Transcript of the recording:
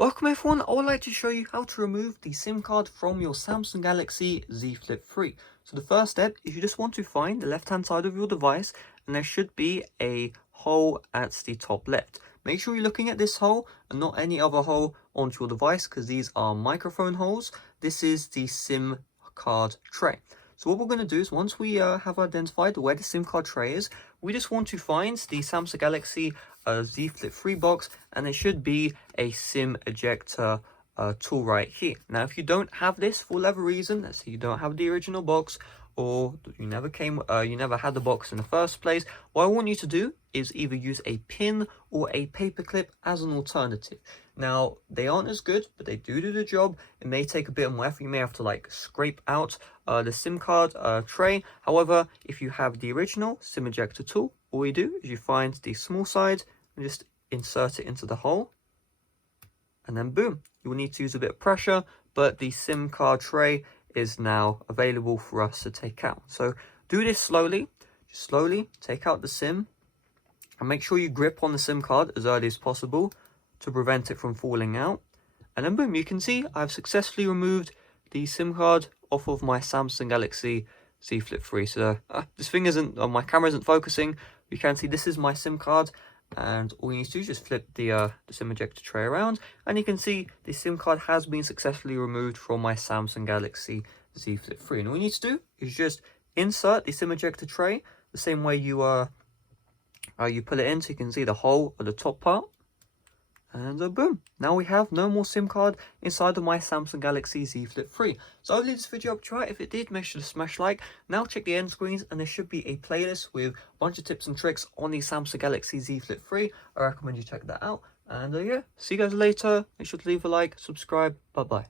Welcome everyone, I would like to show you how to remove the SIM card from your Samsung Galaxy Z Flip 3. So the first step is you just want to find the left hand side of your device and there should be a hole at the top left. Make sure you're looking at this hole and not any other hole onto your device because these are microphone holes. This is the SIM card tray. So what we're going to do is once we have identified where the SIM card tray is, we just want to find the Samsung Galaxy Z Flip 3 box, and there should be a SIM ejector tool right here. Now, if you don't have this for whatever reason, let's say you don't have the original box, or you never had the box in the first place, what I want you to do is either use a pin or a paper clip as an alternative. Now, they aren't as good, but they do the job. It may take a bit more effort. You may have to like scrape out the SIM card tray. However, if you have the original SIM ejector tool, all you do is you find the small side and just insert it into the hole. And then boom, you will need to use a bit of pressure, but the SIM card tray is now available for us to take out. So do this slowly. Just slowly take out the SIM and make sure you grip on the SIM card as early as possible to prevent it from falling out. And then boom, you can see I've successfully removed the SIM card off of my Samsung Galaxy Z Flip 3. So this thing isn't, my camera isn't focusing. You can see this is my SIM card, and all you need to do is just flip the SIM ejector tray around, and you can see the SIM card has been successfully removed from my Samsung Galaxy Z Flip 3. And all you need to do is just insert the SIM ejector tray the same way you pull it in, so you can see the hole at the top part. And boom, now we have no more SIM card inside of my Samsung Galaxy Z Flip 3. So I'll leave this video up to try. If it did, make sure to smash like. Now check the end screens and there should be a playlist with a bunch of tips and tricks on the Samsung Galaxy Z Flip 3. I recommend you check that out. And yeah, see you guys later. Make sure to leave a like, subscribe. Bye bye.